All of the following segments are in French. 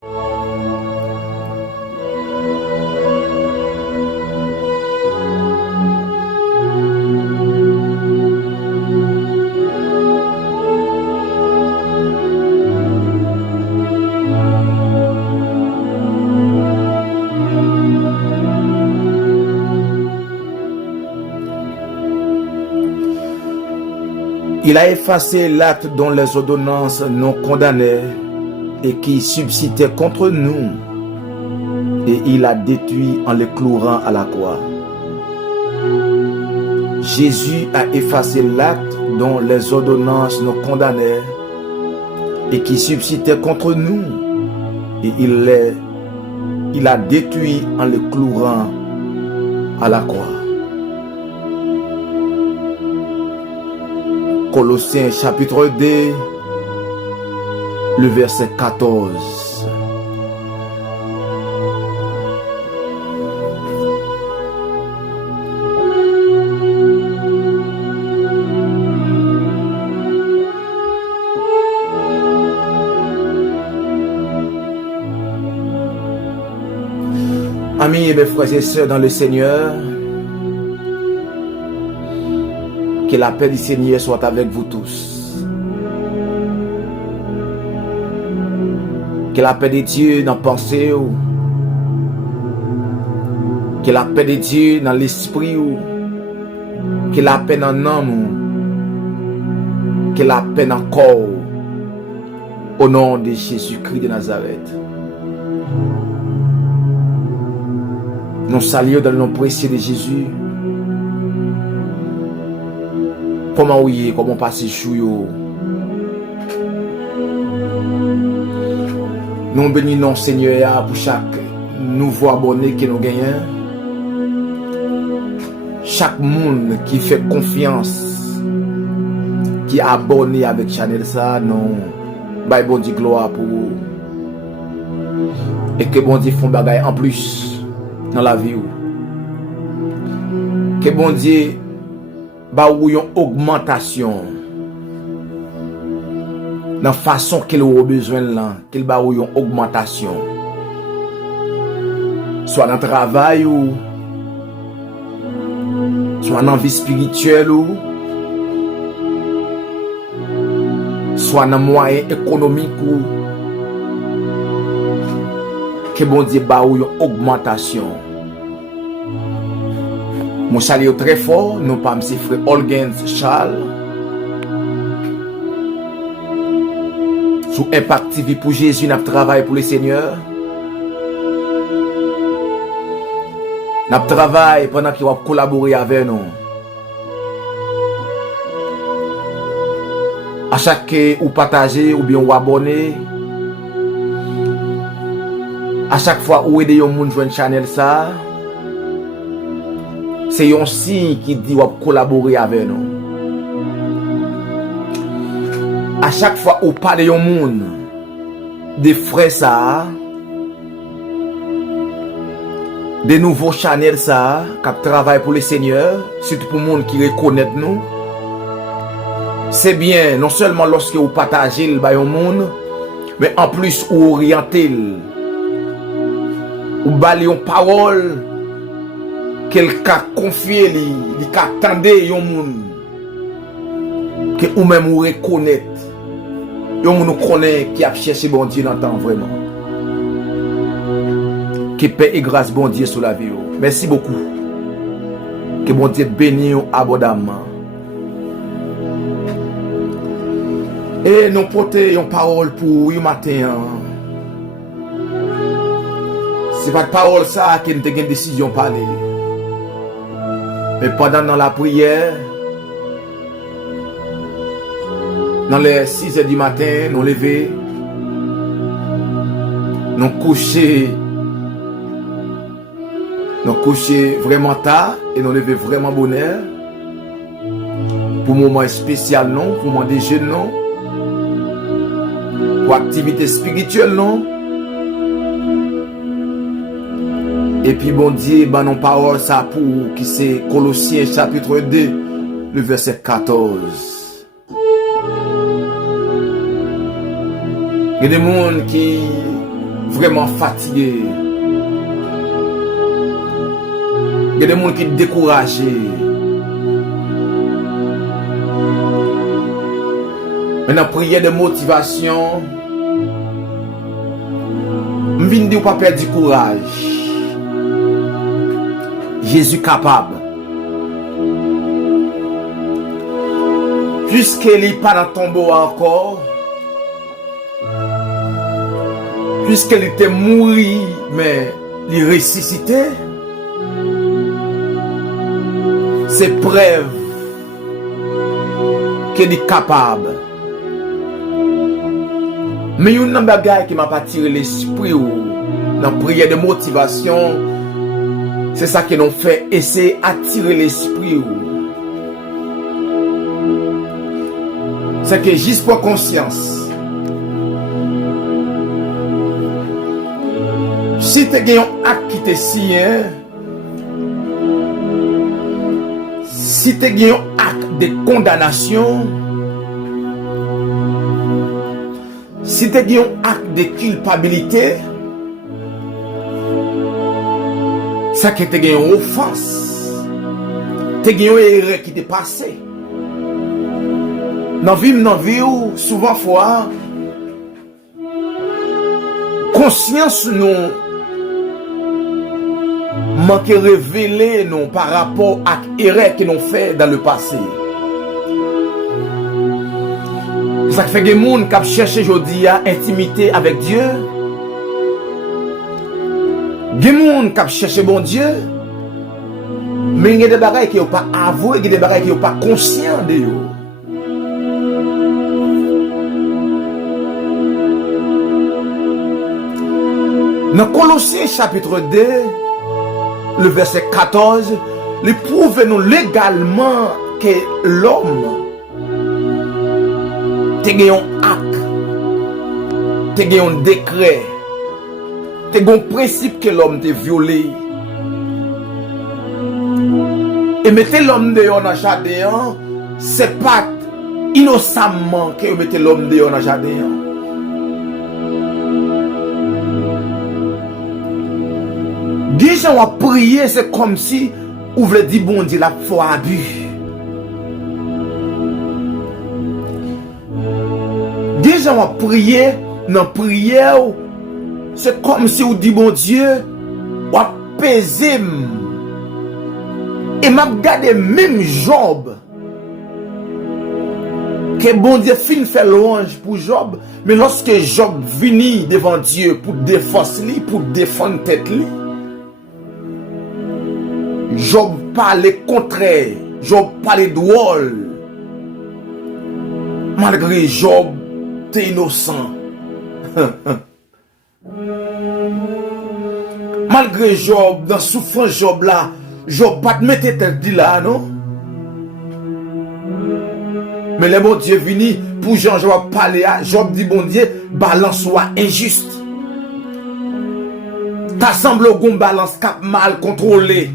Il a effacé l'acte dont les ordonnances nous condamnaient et qui subsistait contre nous, et il a détruit en les clouant à la croix. Jésus a effacé l'acte dont les ordonnances nous condamnaient et qui subsistait contre nous, et il a détruit en les clouant à la croix. Colossiens chapitre 2, le verset 14. Amis et mes frères et sœurs dans le Seigneur, que la paix du Seigneur soit avec vous tous. Que la paix de Dieu dans la pensée, que la paix de Dieu dans l'esprit, que la paix dans l'âme, que la paix dans le corps, au nom de Jésus-Christ de Nazareth. Nous saluons dans le nom précieux de Jésus. Comment oui, comment passer chou. Nous bénissons Seigneur pour chaque nouveau abonné que nous gagnons. Chaque monde qui fait confiance, qui est abonné avec Channel ça, nous bye bon Dieu gloire pour vous. Et que bon Dieu font bagaille en plus dans la vie. Que bon Dieu ba ou yon augmentation dans façon qu'il a besoin là, qu'il ba ou yon augmentation soit dans le travail ou soit dans la vie spirituelle ou soit dans moyen économique ou que bon Dieu ba ou yon augmentation. Mon salut très fort, nous pas M. frère Olgens Charles. Sous Impact TV pour Jésus, nous travaillons pour le Seigneur. Nous travaillons pendant qu'il va collaborer avec nous. À chaque ou partager ou bien ou abonner. À chaque fois où aider yon moun joindre channel ça. C'est un signe qui dit qu'on va collaborer avec nous. À chaque fois où parle de monde, des frères ça, des nouveaux channels ça, qui travaillent pour le Seigneur, surtout pour le monde qui reconnaît nous. C'est bien, non seulement lorsque vous partagez le monde, mais en plus vous orientez, vous balayez une parole. Quelqu'un confié li attendait yon moun que ou même ou reconnaître yon moun connaît qui a cherché bon Dieu dans le temps vraiment que paix et grâce bon Dieu sur la vie. Merci beaucoup, que bon Dieu bénisse abondamment et nous portons une parole pour ce matin. C'est pas de parole ça qui nous a une décision parler. Mais pendant dans la prière, dans les 6 heures du matin, nous lever, nous coucher vraiment tard et nous lever vraiment bonheur. Pour un moment spécial, non, pour un moment déjeuner, non, pour activité spirituelle, non. Et puis bon Dieu, ben non parole ça pour qui c'est Colossiens chapitre 2, le verset 14. Il y a des gens qui vraiment fatigué. Il y a des gens qui sont découragés. Maintenant, prière de motivation. Je viens de dire pas perdre du courage. Jésus capable. Puisqu'il n'est pas dans le tombeau encore, puisqu'il était mort, mais il ressuscité, c'est preuve qu'il est capable. Mais il y a un bagage qui m'a pas tiré l'esprit dans la prière de motivation. C'est ça qui nous fait essayer d'attirer l'esprit. C'est que juste pour conscience. Si tu as un acte qui te sien, si tu as un acte de condamnation, si tu as un acte de culpabilité, ça que tu as une offense, tu as une erreur qui t'est passée. Dans la vie, souvent fois, conscience nous manque révéler nous par rapport à l'erreur que nous fait dans le passé. Ça fait que les gens qui cherchent aujourd'hui à intimité avec Dieu, des gens qui cherchent bon Dieu, mais il y a des bagages qui n'ont pas avoué, il y a des bagages qui n'ont pas conscient de eux. Dans Colossiens chapitre 2, le verset 14, il prouve nous légalement que l'homme te gagne un acte, te gagne un décret, te gagne un principe que l'homme te violé. Et mettez l'homme dehors dans le jardin, c'est pas innocemment que vous mettez l'homme dehors dans le jardin. Des gens ont prié, c'est comme si vous voulez dire bon Dieu la foi abus. Des gens ont prié, dans la prière, c'est comme si vous dites bon Dieu, vous pesez. Et m'a regardé même Job. Que bon Dieu fin fait louange pour Job, mais lorsque Job vient devant Dieu pour défendre lui, pour défendre tête lui, Job parlait contraire, Job parlait drôle. Malgré Job, t'es innocent. Malgré Job, dans souffrance Job là, Job pas te mettre tête là, non? Mais le bon Dieu vini pour Jean-Job parler à Job dit bon Dieu, balance soit injuste. Ta semble au balance cap mal contrôlé.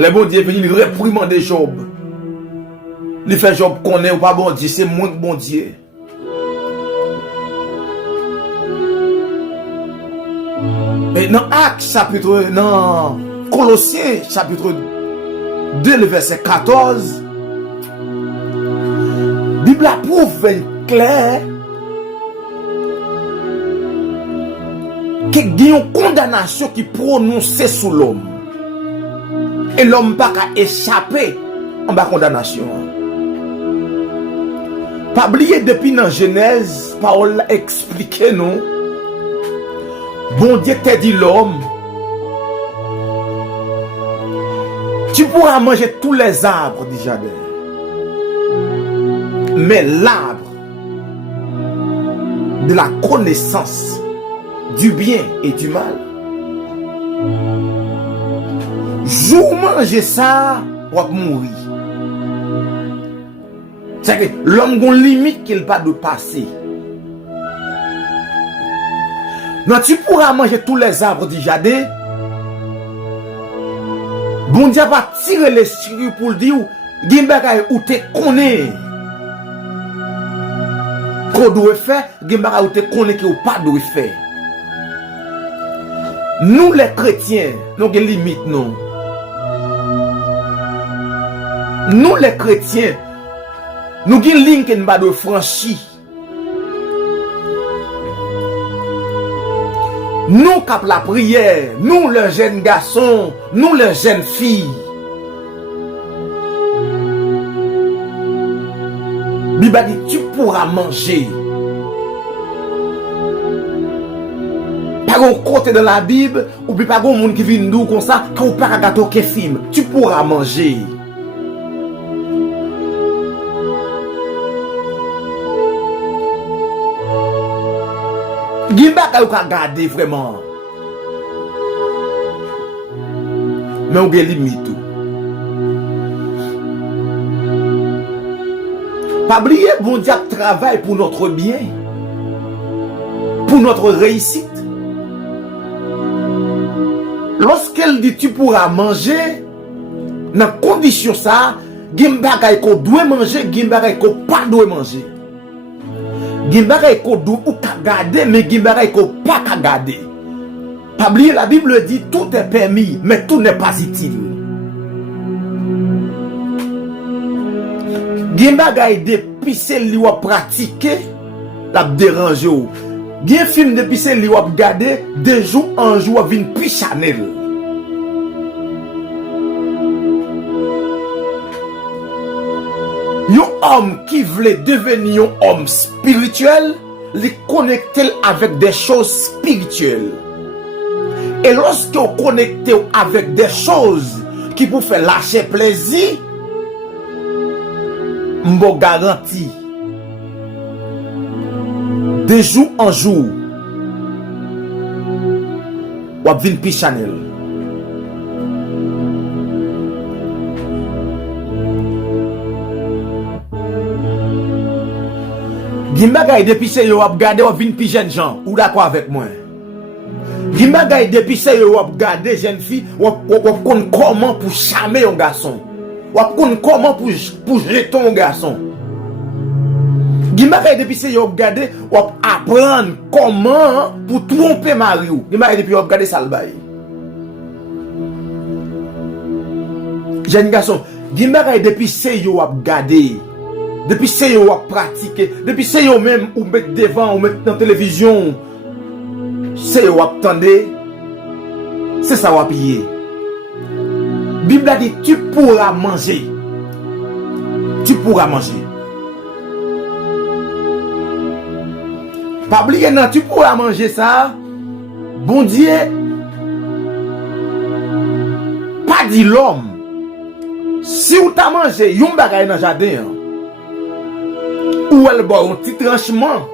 Le bon Dieu venu réprimander Job. Il fait Job connaît ou pas bon Dieu, c'est moins que bon Dieu. Et dans Actes chapitre, dans Colossiens chapitre 2, le verset 14, la Bible approuve clair qu'il y a une condamnation qui est prononcée sur l'homme. Et l'homme n'a pas échappé en bas condamnation. Pas oublier depuis dans Genèse, Paul a expliqué nous. Bon Dieu t'a dit l'homme, tu pourras manger tous les arbres du jardin. Mais l'arbre de la connaissance du bien et du mal, jour manger ça, on va mourir. C'est que l'homme a une limite qu'il n'a pas de passer. Non, tu pourras manger tous les arbres du jardin. Bon Dieu va tirer l'esprit pour dire, Gimbaka ou te connaît. qu'on doit faire, gen bagay ou te connaît que ou pas doit faire. Nous les chrétiens, nous avons des limites non. Nous les chrétiens, nous avons une ligne qui ne pas de franchir. Nous cap la prière, nous les jeunes garçons, nous les jeunes filles. Bible dit tu pourras manger. Pas un côté dans la Bible ou bien pas un monde qui vient nous comme ça quand on pas à gâteau qui film. Tu pourras manger. Gimba ka ou ka garder vraiment. Mais on a limite. Pas oublier, bon Dieu travaille pour notre bien, pour notre réussite. Lorsqu'elle dit tu pourras manger, dans condition ça, gimba ka ko doit manger, gimba ka ko pas doit manger. Gimba ka ko doit ou ka garder, mais gimba ka ko pas ka garder. Pas oublier, la Bible dit tout est permis, mais tout n'est pas utile. Gen bagay depuis c'est li wap pratiquer la dérange ou. Gen film depuis c'est li wap gade de jour en jour vinn pi Chanel. Yon homme qui voulait devenir un homme spirituel, li connecte avec des choses spirituelles. Et lorsque vous connectez avec des choses qui vous font lâcher plaisir, m'bo garanti de jour en jour wap vin pi Chanel. Gimbagay depuis c'est yo wap gade wap vin pi jeune gens ou d'accord avec moi. Gimbagay depuis c'est yo wap gade jeune fille wap kon comment pour charmer un garçon. Wap kon comment pour jeter un garçon. Gimbagay depuis c'est yo gade wap apprendre comment pour tromper Mario. Gimbagay depuis wap gade salbay. Jeune garçon, Gimbagay depuis c'est yo wap gade. Depuis c'est yo wap pratiquer, depuis c'est yo même ou mettre devant ou mettre dans la télévision. C'est yo wap tande. C'est ça wap yé. Bible a dit tu pourras manger. Tu pourras manger. Pas oublier non, tu pourras manger ça. Bon Dieu pas dit l'homme. Si ou t'a mangé yon bagay dans jardin ou elle boit un petit tranchement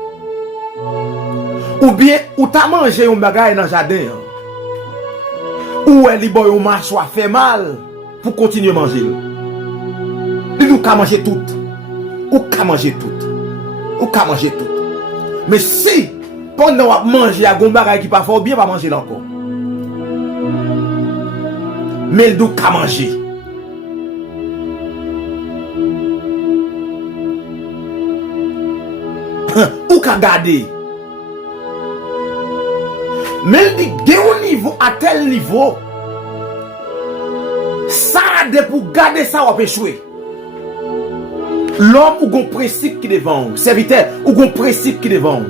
ou bien ou t'a mangé yon bagay dans jardin ou elle boit un mâchoire fait mal pour continuer à manger. Il nous ka manger tout. Ou ka manger tout. Ou ka manger tout. Mais si pendant on manger à gon bagay qui pas fort bien pas manger encore. Mais il nous ka manger. Ou ka garder. Mais il dit au niveau à tel niveau ça de pour garder ça ou échouer. L'homme ou gon principe qui devant, serviteur ou gon principe qui devant.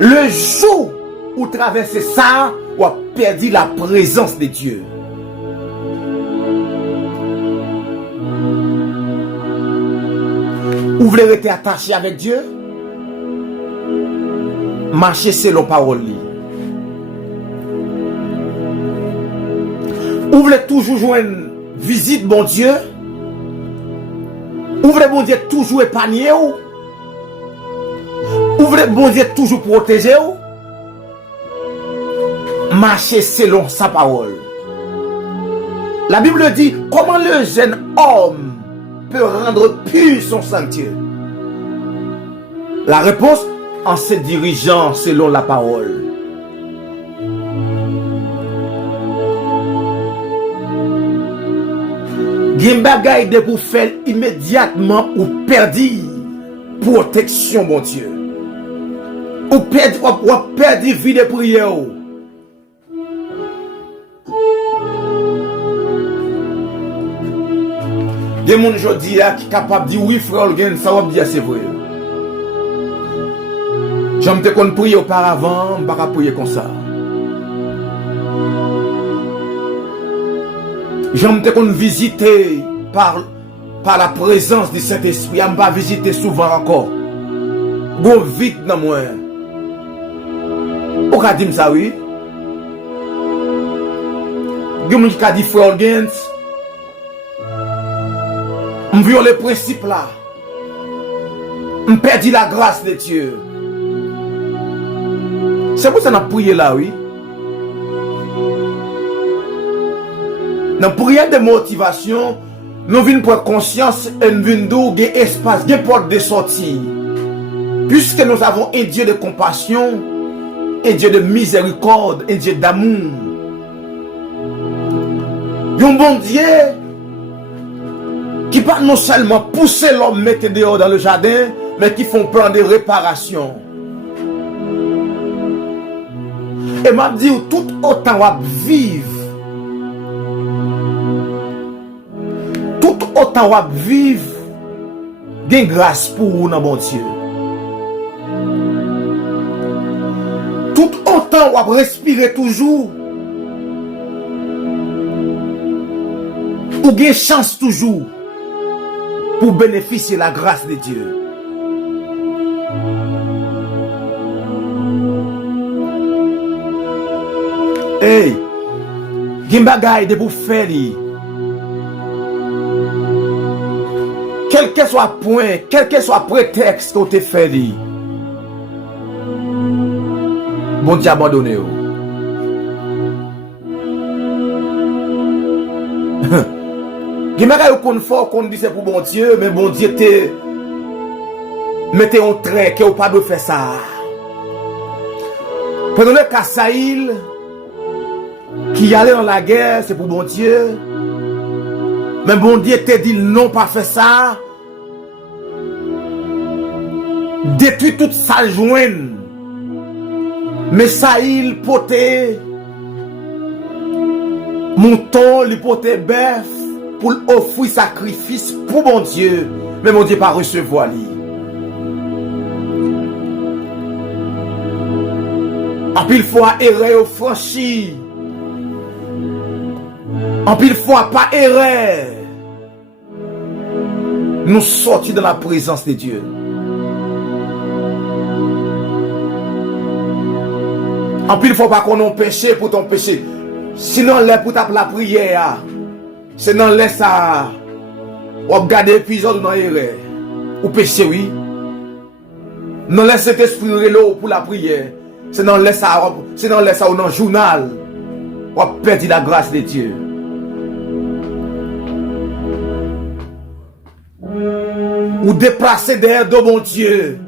Le jour où traverser ça ou a perdu la présence de Dieu. Ou voulez rester attaché avec Dieu? Marchez selon parole. Ou voulez toujours jouer une visite bon Dieu? Ou voulez bon Dieu toujours épargner ou? Ou voulez bon Dieu toujours protéger ou? Marchez selon sa parole. La Bible dit comment le jeune homme peut rendre pur son sanctuaire. La réponse en se dirigeant selon la parole. Gen bagay de pour faire immédiatement ou perdu protection, bon Dieu. Ou perdre vie de prière. Il y a des gens qui sont capables de dire oui, frère, ça va dire c'est vrai. J'aime te qu'on prie auparavant, je ne vais pas prier comme ça. J'aime te qu'on visite par la présence du Saint-Esprit. Je ne vais pas visiter souvent encore. Go vite dans moi. Vous pouvez dire ça, oui? Il y a des gens qui disent frère, je viole le principe là. Je perds la grâce de Dieu. C'est pour ça qu'on a prié là, oui. Dans la prière de motivation, nous venons prendre conscience et nous venons donner espace, des portes de sortie. Puisque nous avons un Dieu de compassion, un Dieu de miséricorde, un Dieu d'amour. Un bon Dieu qui pas non seulement pousser l'homme mettre dehors dans le jardin, mais qui font plan de réparation. Et m'a dit tout autant va vivre. Tout autant va vivre. Gain grâce pour vous dans bon Dieu. Tout autant va respirer toujours. Ou gain chance toujours pour bénéficier de la grâce de Dieu. Hey, gen bagay de pour faire. Quel que soit point, quel que soit prétexte que tu fait, bon Dieu abandonné. Gen bagay qu'on fort qu'on dit c'est pour bon Dieu, mais bon Dieu te mettez un trait que vous pas de faire ça. Prenons le cas Saïl qui allait dans la guerre, c'est pour bon Dieu. Mais bon Dieu te dit non, pas faire ça. Détruit toute sa jointe. Mais Saïl poté mouton, il poté bœuf pour offrir sacrifice pour bon Dieu. Mais mon Dieu pas recevoir lui. En pile fois erreur au franchi. En pile fois pas erreur. Nous sortis de la présence de Dieu. En pile fois pas qu'on a péché pour ton péché. Sinon l'air pour ta la prière. Sinon laisse ça. Ou regarder l'épisode dans erreur. Ou péché oui. Non laisse cet esprit relo pour la prière. Sinon laisse ça ou dans le journal. Ou perdre la grâce de Dieu. Ou déplacer derrière de mon Dieu.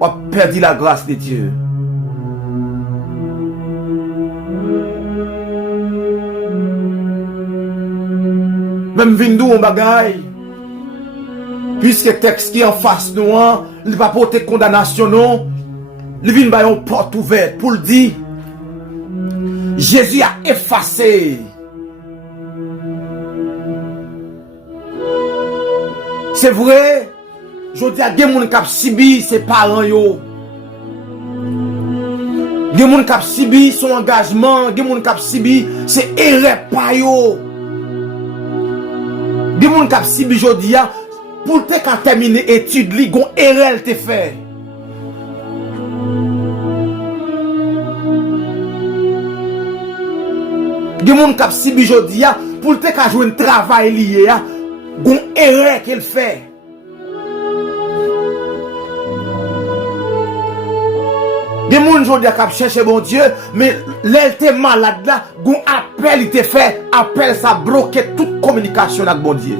Ou perdre la grâce de Dieu. Même vindou on bagaille. Puisque texte qui en face nous, il va porter condamnation non. Il vient par une porte ouverte pour le dire. Jésus a effacé. C'est vrai. Je dis à des gens qui ont subi ses parents yo. Des gens qui ont subi son engagement, des gens qui ont subi ses erreurs pa yo. Des gens qui ont subi jodi a pour te quand terminer étude li gon erreur te fait. Des gens qui ont subi jodi a pour te quand jouer un travail lié a gon erreur qu'elle fait. Des gens jodi a k'ap chercher bon Dieu, mais l'elle te malade là, gon appel il te fait, appel ça bloquer toute communication avec bon Dieu.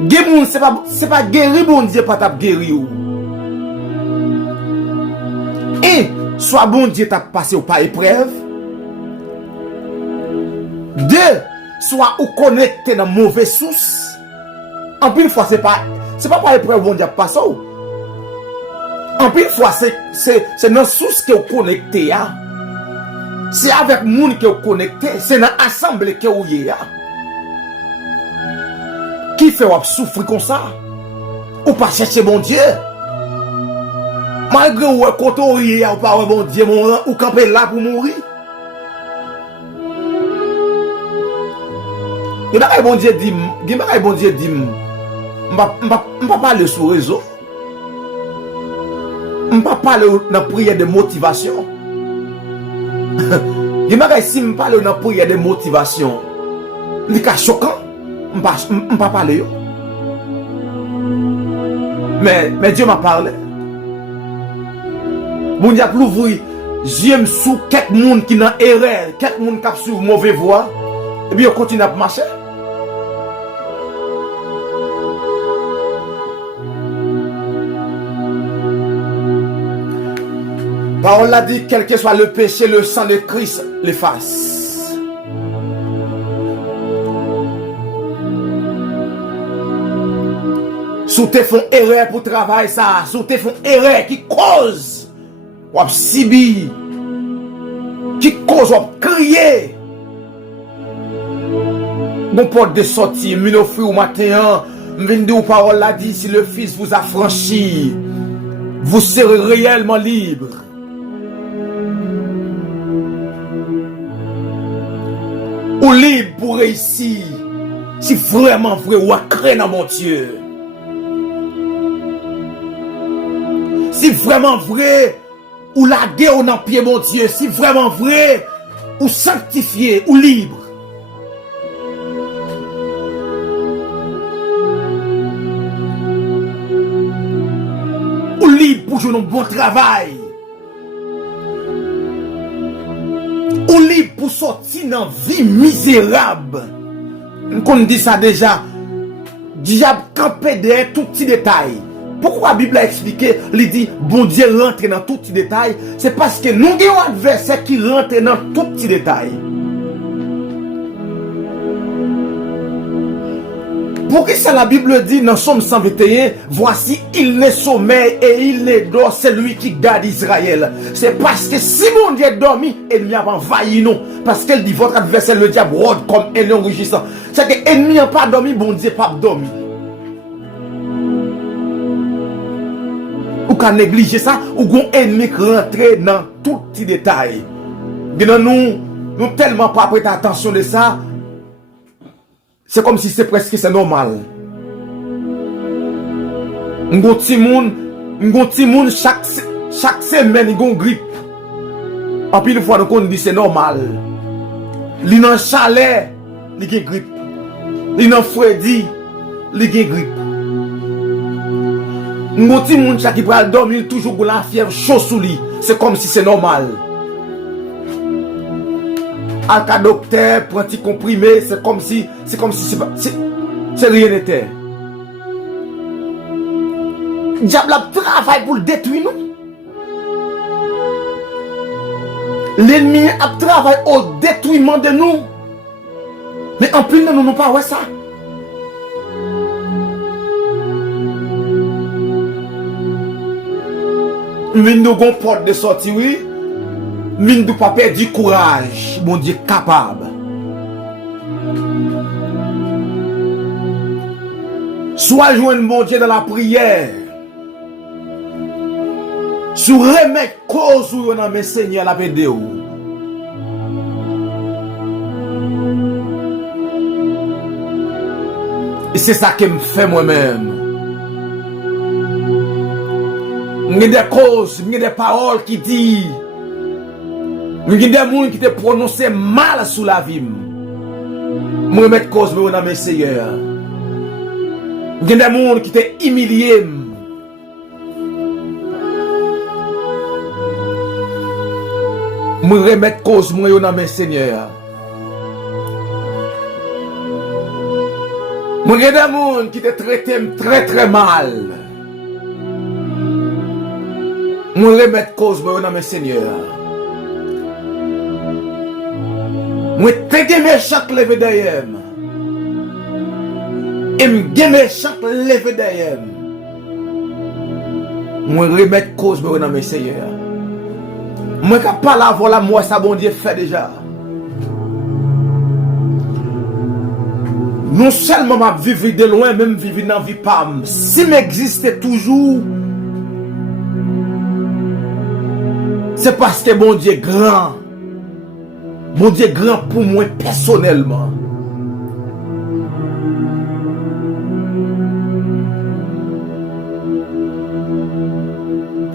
Des gens c'est pas guéri bon Dieu pas t'a guéri ou. Et soit bon Dieu t'a passé ou pas épreuve. Deux, soit ou connecté dans mauvaise source. En plus, fois, c'est pas par épreuve, bon Dieu, pas ça. En plus, fois, c'est dans source que vous connectez. C'est avec le monde que vous connectez. C'est dans l'assemblée que vous y êtes. Qui fait vous souffrir comme ça? Ou pas chercher bon Dieu? Malgré vous, quand vous y êtes, ou pas bon Dieu, ou camper là pour mourir. Il y a bon Dieu dit, je ne vais pas parler sur le réseau. Je ne vais pas parler dans la prière de motivation. Si je parle dans la prière de motivation, c'est choquant. Je ne vais pas parler. Mais Dieu m'a parlé. Bon Dieu a ouvert j'aime sous quelques monde qui n'a erreur, quelques monde qui sur mauvaise voie, et puis on continue à marcher. Parole l'a dit, quel que soit le péché, le sang de Christ l'efface. Sous tes fonds erreur pour travailler ça, sous tes fonds erreur qui cause, ou sibi, qui cause ou crier. Bon porte de sortie, m'en offrir au matin, m'vinde ou parole l'a dit, si le Fils vous a franchi, vous serez réellement libre. Ou libre pour réussir, si vraiment vrai ou créé dans mon Dieu. Si vraiment vrai, ou la guerre dans pied mon Dieu, si vraiment vrai, ou sanctifié, ou libre. Ou libre pour jouer un bon travail. Ou libre pour sortir dans la vie misérable. On dit ça déjà. Diable campé derrière tout petit détail. Pourquoi la Bible a expliqué, il dit, bon Dieu rentre dans tout petit détail? C'est parce que nous avons un adversaire qui rentre dans tout petit détail. Pour que ça la Bible dit dans Somme 121, voici il ne sommeille et il ne dort, c'est lui qui garde Israël. C'est parce que si mon Dieu dormi, ennemi a envahi nous. Parce qu'elle dit votre adversaire le diable rôde comme un lion rugissant. C'est que l'ennemi n'a pas dormi, bon Dieu pas dormi. Ou qu'à négliger ça, ou qu'on ennemi rentrer dans tout petit détail. Bien nous tellement pas prêter attention de ça. C'est comme si c'est presque c'est normal. N'gon ti moun chaque semaine il gon grippe. En pile fois nous dit c'est normal. Li nan chalet, li gen grippe. Li nan Freddy, li gen grippe. N'gon ti moun chaque qui pral dormir toujours gon la fièvre chaud sous lui. C'est comme si c'est normal. Alka docteur, prend petit comprimé, c'est comme si c'est rien n'était. Diable a travaillé pour le détruire nous. L'ennemi a travaillé au détruisement de nous. Mais en plus, nous n'avons pas ouais ça. Nous avons une porte de sortie, oui. Nous ne pas perdre du courage. Mon Dieu capable. Soit joindre mon Dieu dans la prière. Sous remettre cause ou dans mes seigneurs la vidéo. Et c'est ça que me fait moi-même. Il y a des causes, il y a des paroles qui disent. Il y a des gens qui te prononcent mal sous la vie. Je remettre cause dans mes seigneurs. Il y a des gens qui te humilié. Je remettre cause dans mes seigneurs. Il y a des gens qui te traitent très très mal. Je remettre cause dans mes seigneurs. Moi te gemme chaque levé derrière. Et me gemme chaque levé derrière. Moi remettre cause dans mes seigneurs. Moi qui pas la voilà moi ça bon Dieu fait déjà. Non seulement m'a vivre de loin, même vivre dans vie pas. Si m'existe toujours, c'est parce que bon Dieu est grand. Bon Dieu est grand pour moi personnellement.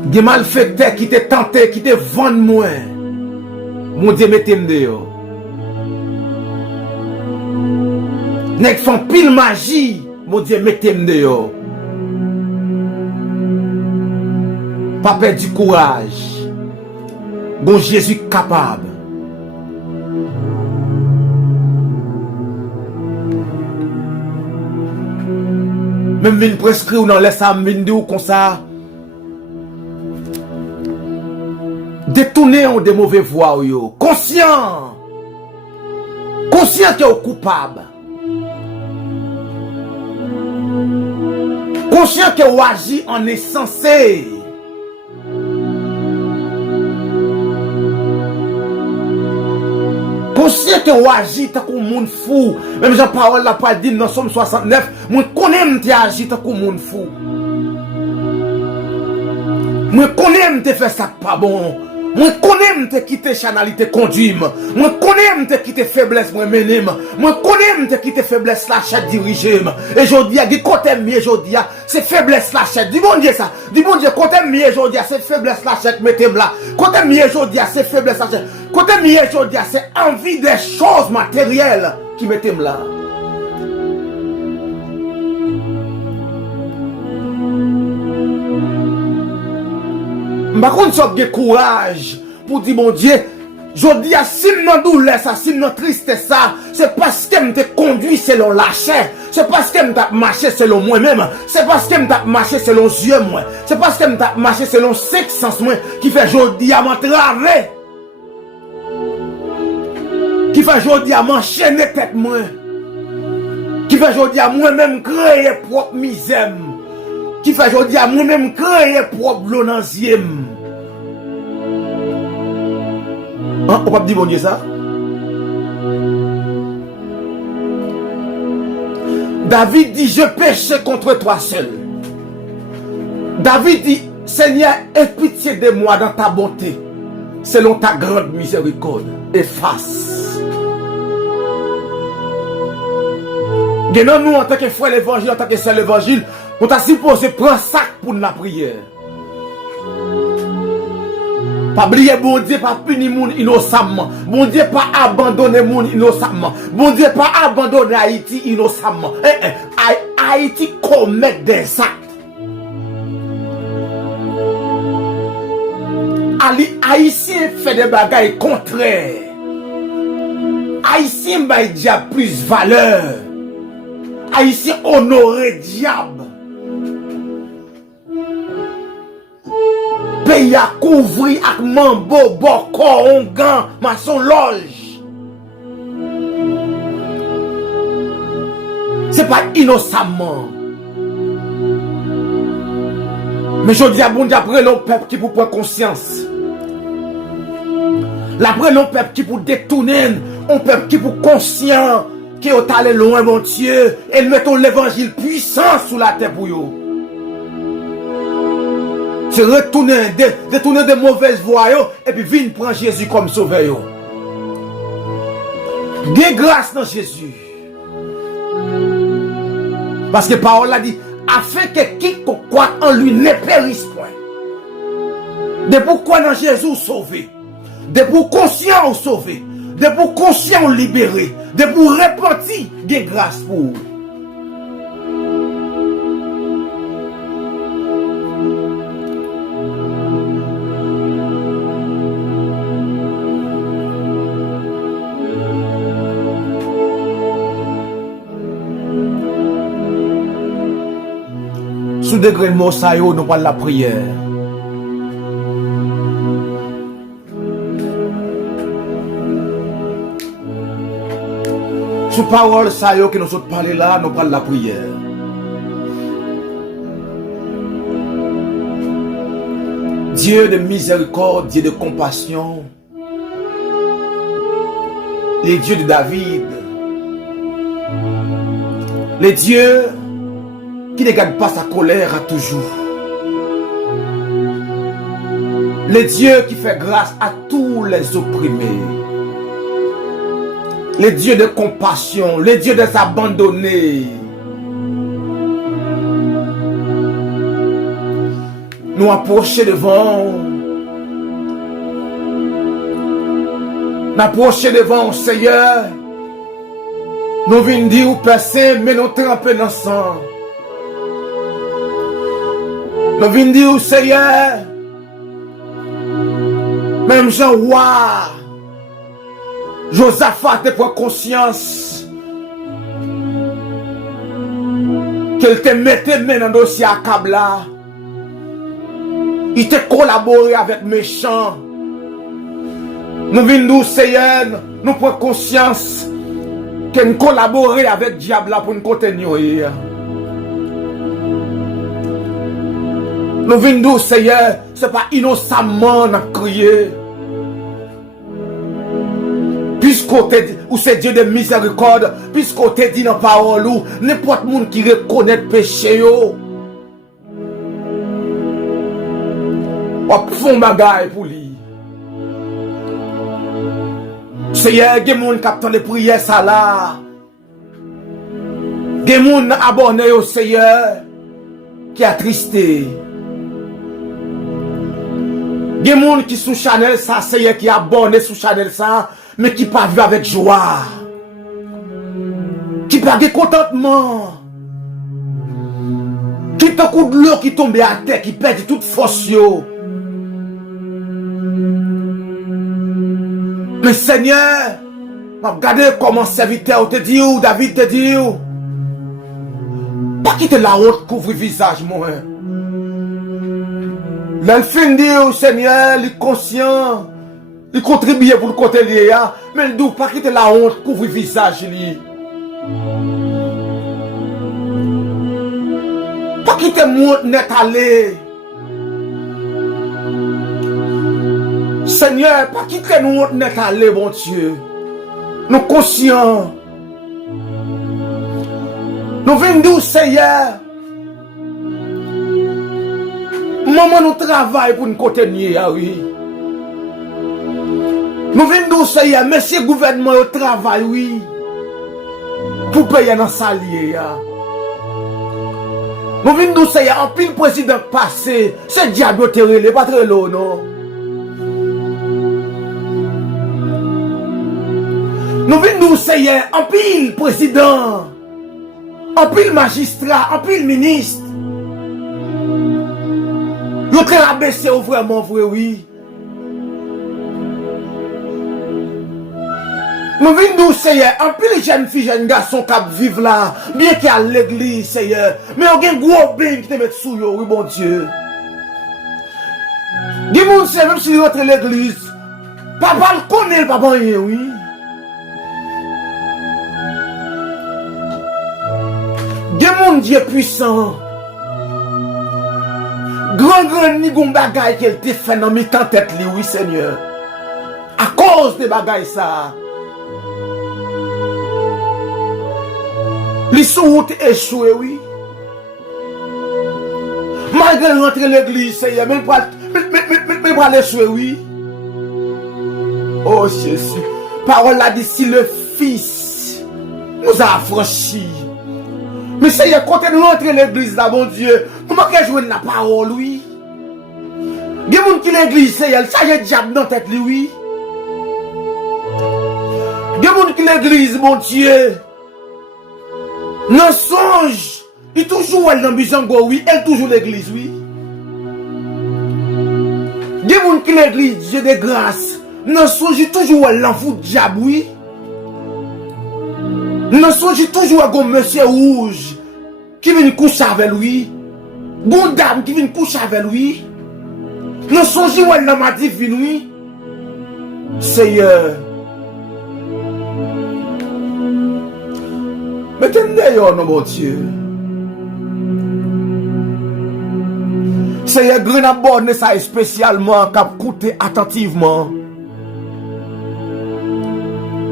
Des malfaiteurs qui te tenté, qui te vendent moi. Mon Dieu mettez-moi dehors. Nèg font pile magie, mon Dieu mettez-moi dehors. Pas perdre du courage. Bon Jésus capable. Même vin prescrire ou non laisse ça vin dire comme ça. Détourner de mauvais voies yo. Conscient que vous coupable. Conscient que vous agissez en insensé. Conscient que vous agissez comme un monde fou. Même Jean-Paul l'a pas dit dans Somme 69. Moi connais que agis comme un monde fou. Moi connais que faire ça pas bon. Moi connais que quitter chanalité conduire. Moi connais que quitter faiblesse moi mener. Moi connais que quitter faiblesse la chèque diriger. Et jodi a dit côté mieux jodi a c'est faiblesse la chèque. Dis bon Dieu ça. Dis bon Dieu côté mieux jodi a c'est faiblesse la chèque mettez là. Côté mieux jodi a c'est faiblesse la chèque. Côté mieux jodi a c'est envie des choses matérielles qui mettez là. Par contre, ça a courage pour dire, mon Dieu, je dis à si non douleur, ça, si non tristesse, ça, c'est parce que je te conduit selon la chair, c'est parce que je t'ai marché selon moi-même, c'est parce que je t'ai marché selon les yeux, moi, c'est parce que je t'ai marché selon 5 sens, moi, qui fait jodi à m'entraver, qui fait jodi à m'enchaîner tête, moi, qui fait jodi à moi-même créer propre misère. Qui fait aujourd'hui à moi-même créer propre l'onanzième. Hein, on va dire bon Dieu ça? David dit, je péchais contre toi seul. David dit, Seigneur, aie pitié de moi dans ta bonté, selon ta grande miséricorde. Efface. Maintenant, nous, en tant que frère l'évangile, en tant que seul l'évangile, on t'a supposé prendre sac pour la prière. Pas oublier bon Dieu, pas punir moun innocemment. Bon Dieu, pas abandonner moun innocemment. Bon Dieu, pas abandonner Haïti innocemment. Haïti commet des actes. Haïtien fait des bagailles contraires. Haïtien va dire plus valeur. Haïtien honoré diable. Pays à couvrir avec mambo, boko, ongan, maçon loge. C'est pas innocemment. Mais je dis à bon Dieu, après le peuple qui pour prendre conscience. L'après le peuple qui pour détourner, un peuple qui pour conscient. Qui est allé loin, mon Dieu, et mettons l'évangile puissant sous la terre pour vous. C'est détourner de mauvaises voies, et puis venir prendre Jésus comme sauveur. Gain grâce dans Jésus. Parce que la parole a dit, afin que quiconque croit en lui ne périsse point. De pourquoi dans Jésus sauvé, de pour conscient sauvé. De pour conscient libéré, de pour repentir, des grâces pour vous. Sous degré de mot, ça y est, nous parlons de la prière. sous parole ça yo que nous autres parler là, nous parlons la prière. Dieu de miséricorde, Dieu de compassion, les dieux de David, les dieux qui ne gardent pas sa colère à toujours, les dieux qui fait grâce à tous les opprimés, les dieux de compassion, les dieux des abandonnés. Nous approcher devant, Seigneur. Nous venons dire passer, mais nous tremper dans le sang. Nous venons dire Seigneur, même Jean-Roi, Josaphat te prend conscience qu'elle te mettait main dans le dossier à Kabla. Il te collaboré avec méchants. Nous venons, Seigneur, nous prenons conscience que nous collaborons avec le diable pour nous continuer. Nous venons, Seigneur, ce n'est pas innocemment nous crier. Puisqu'on te dit, ou c'est Dieu de miséricorde, puisqu'on te dit dans la parole, ou n'importe qui qui reconnaît le péché, on fait un bagage pour lui. Seigneur, il y a des gens qui attendent les prières, ça là. Des gens qui abonnés au Seigneur, qui a tristé. Des gens qui sont Chanel, ça, Seigneur, qui abonnés sous Chanel, ça, mais qui ne pas vu avec joie. Qui pas de contentement. Qui te coup de l'eau qui tombe à terre, qui perd toute force. Mais Seigneur, regardez comment serviteur te dit, ou David te dit, pas quitter la honte couvre le visage, moi. L'elfin dit, Seigneur, il est conscient, il contribue pour le côté lié, mais il dit, pas quitter la honte couvre le visage, pas quitter mon net aller. Seigneur, pas quitter nous net aller, bon Dieu. Nous conscients. Nous venons, Seigneur. Maman nous travaille pour nous continuer, oui. Nous venons, Seigneur, monsieur gouvernement au travail, oui. Pour payer dans salier. Nous venons, Seigneur, en pile président passé. C'est diable qui est pas très lourd, non? Nous venons, Seigneur, en pile président, en pile magistrat, en pile ministre. Nous très abaissé vraiment vrai, oui. Nous venons, Seigneur, en pile jeunes filles, jeunes garçons qui vivent là, bien qu'il y a l'église, Seigneur, mais on a un gros bain qui te met sous eux, oui, bon Dieu. Dis-moi, c'est même si rentre l'église, papa le connaît, papa, oui. Mon Dieu puissant, grand ni gon bagay qu'elle te fait dans mi-temps tête li, oui Seigneur. À cause de bagay ça. Les sous échoué, oui. Malgré rentrer l'église, Seigneur, même pas l'échouer, oui. Oh Jésus, parole là dit si le Fils nous a affranchis. Mais Seigneur, quand nous rentrons l'église là, mon Dieu, nous manquons jouer la parole, oui. Il y a des gens qui l'église, Seigneur, ça y est diable dans la tête, oui. Il y a des gens qui l'église, mon Dieu. Non songe, il toujours elle dans Bizango, oui, elle toujours l'église, oui. Il y a des gens qui l'église, Dieu de grâce. Non songe, il toujours elle l'enfou diable, oui. Non songe toujours un monsieur rouge qui vient coucher avec lui. Bon dame qui vient coucher avec lui. Non songe où elle m'a dit oui. Seigneur. Mettez d'ailleurs, non, bon Dieu. C'est un grain abonné ça spécialement, cap écouter attentivement.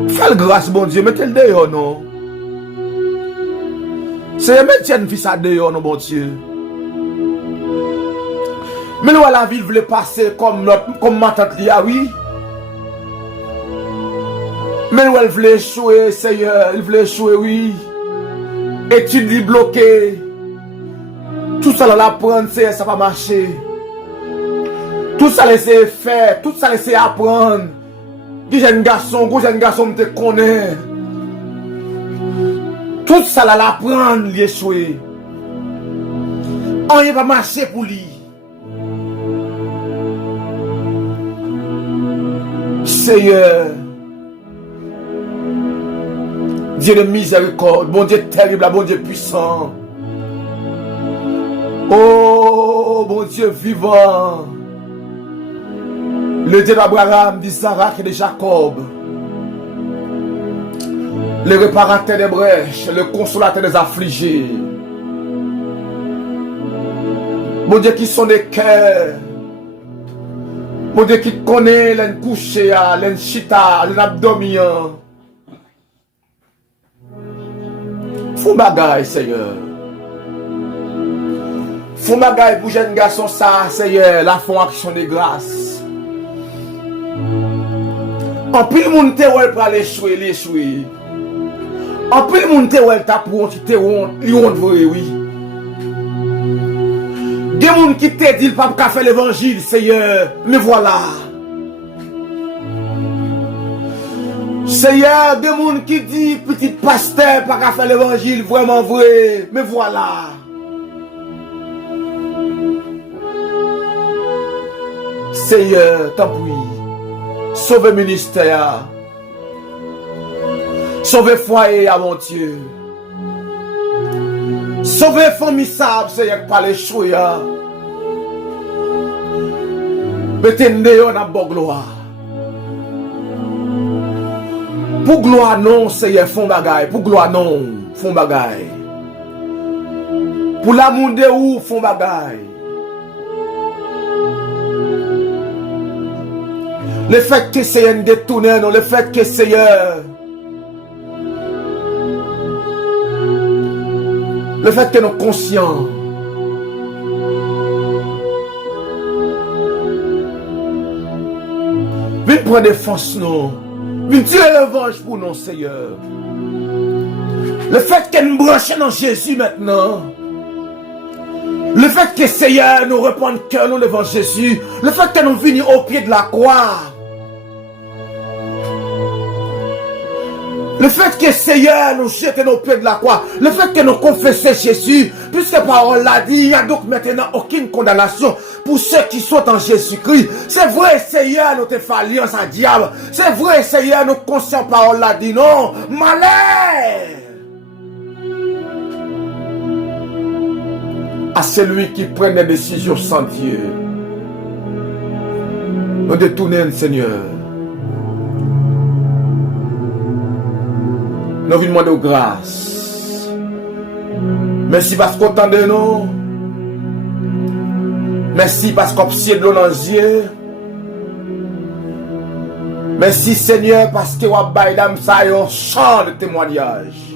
Fais grâce, bon Dieu, mettez le d'ailleurs, non. C'est un métier de fils à d'ailleurs, non, bon Dieu. Mais nous, la ville voulait passer comme ma tante Lia, oui. Mais nous, elle voulait échouer, Seigneur, elle voulait échouer, oui. Études bloquées. Tout ça, la prendre, ça va pas marcher. Tout ça, laisser faire, tout ça, laisser apprendre. Des jeunes garçons, me connaissent. Tout ça, la prendre, l'échouer. On n'y va marcher pour lui. Seigneur, Dieu de miséricorde, bon Dieu terrible, bon Dieu puissant. Oh, bon Dieu vivant. Le Dieu d'Abraham, d'Isaac et de Jacob. Le réparateur des brèches, le consolateur des affligés. Mon Dieu qui sont des cœurs. Mon Dieu qui connaît l'en couché, l'en chita, l'en abdomen. Fou bagaille, Seigneur. Fou bagaille pour jeune garçon ça, Seigneur, la font action de grâce. En pile moun te wèl pour l'échouer. En pile moun te wèl ta pour te honte vrai, oui. Des moun qui te dit pas qu'à faire l'évangile, Seigneur, mais voilà. Seigneur, des moun qui dit petit pasteur pas qu'à faire l'évangile, vraiment vrai, mais voilà. Seigneur, t'en prie, sauve ministère, sauve foyer à mon Dieu. Sauvez famille sable, Seigneur, par les choya. Mettez-nous dans bonne gloire. Pour gloire non, Seigneur, font bagaille. Pour gloire non, font bagaille. Pour l'amour de ou, font bagaille. Le fait que Seigneur détourne, non, le fait que Seigneur. Le fait que nous sommes conscients. Viens prendre défense, nous. Viens tirer le revanche pour nous, Seigneur. Le fait que nous branchons dans Jésus maintenant. Le fait que Seigneur nous répond cœur nous devant Jésus. Le fait que nous venons au pied de la croix. Le fait que Seigneur nous jette nos pieds de la croix, le fait que nous confessons Jésus, puisque la parole l'a dit, il n'y a donc maintenant aucune condamnation pour ceux qui sont en Jésus-Christ. C'est vrai, Seigneur, nous te fait alliance à diable. C'est vrai, Seigneur, nous conscients parole l'a dit, non, malheur à celui qui prend des décisions sans Dieu. Nous détournons, Seigneur. Nous venons demander grâce. Merci parce qu'on t'entend de nous. Merci parce qu'on psie de l'eau dans les yeux. Merci Seigneur parce que vous avez un chant de témoignage.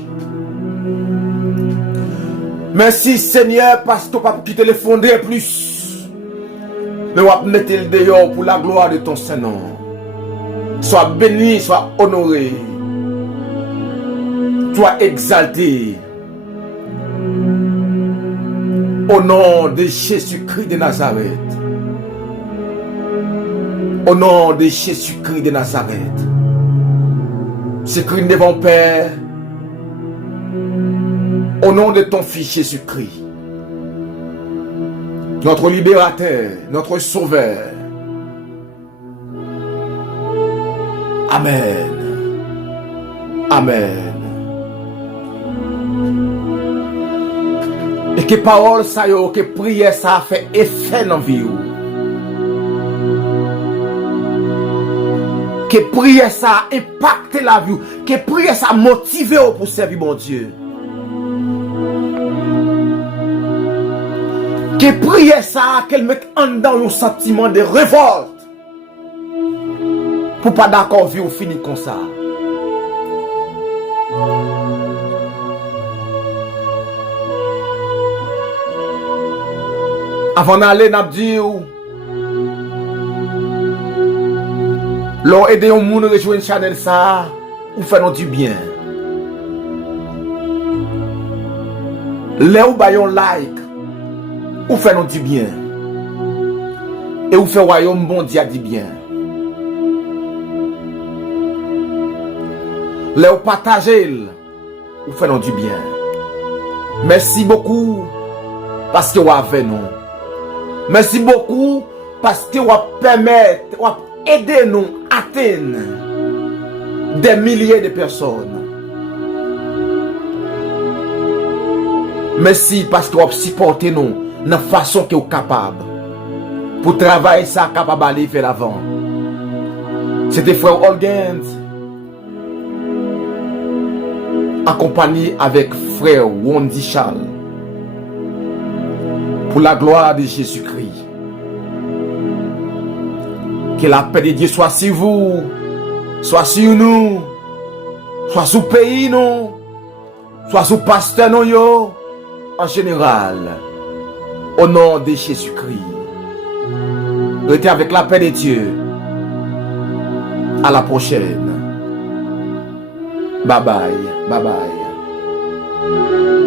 Merci Seigneur parce que vous n'avez pas quitter le fondé plus. Mais vous avez mis le dehors pour la gloire de ton Saint-Nom. Sois béni, sois honoré. Sois exalté. Au nom de Jésus-Christ de Nazareth. Au nom de Jésus-Christ de Nazareth. C'est Christ devant Père. Au nom de ton Fils Jésus-Christ. Notre libérateur, notre sauveur. Amen. Amen. Et que parole ça yo, que prière ça a fait effet dans la vie. Que prière ça a impacté la vie. Que prière ça a motivé pour servir mon Dieu. Que prière ça, qu'elle mette en dedans un sentiment de révolte. Pour pas d'accord vivre fini comme ça. Avant d'aller, n'a dit l'on aide un monde à rejoindre channel ça, ou fait du bien. Là où bayon like, ou fait du bien. Et ou fait royaume bon Dieu dit bien. Là où partager, ou fait du bien. Merci beaucoup parce que vous avez nous. Merci beaucoup parce que vous permettez, vous aidez nous à atteindre des milliers de personnes. Merci parce que vous supportez nous de la façon que vous êtes capable pour travailler ça capable d'aller vers l'avant. C'était frère Olgens accompagné avec frère Wondi Charles pour la gloire de Jésus-Christ. Que la paix de Dieu soit sur vous, soit sur nous, soit sur le pays, nous, soit sur le pasteur, nous, yo, en général, au nom de Jésus-Christ. Restez avec la paix de Dieu. À la prochaine. Bye bye. Bye bye.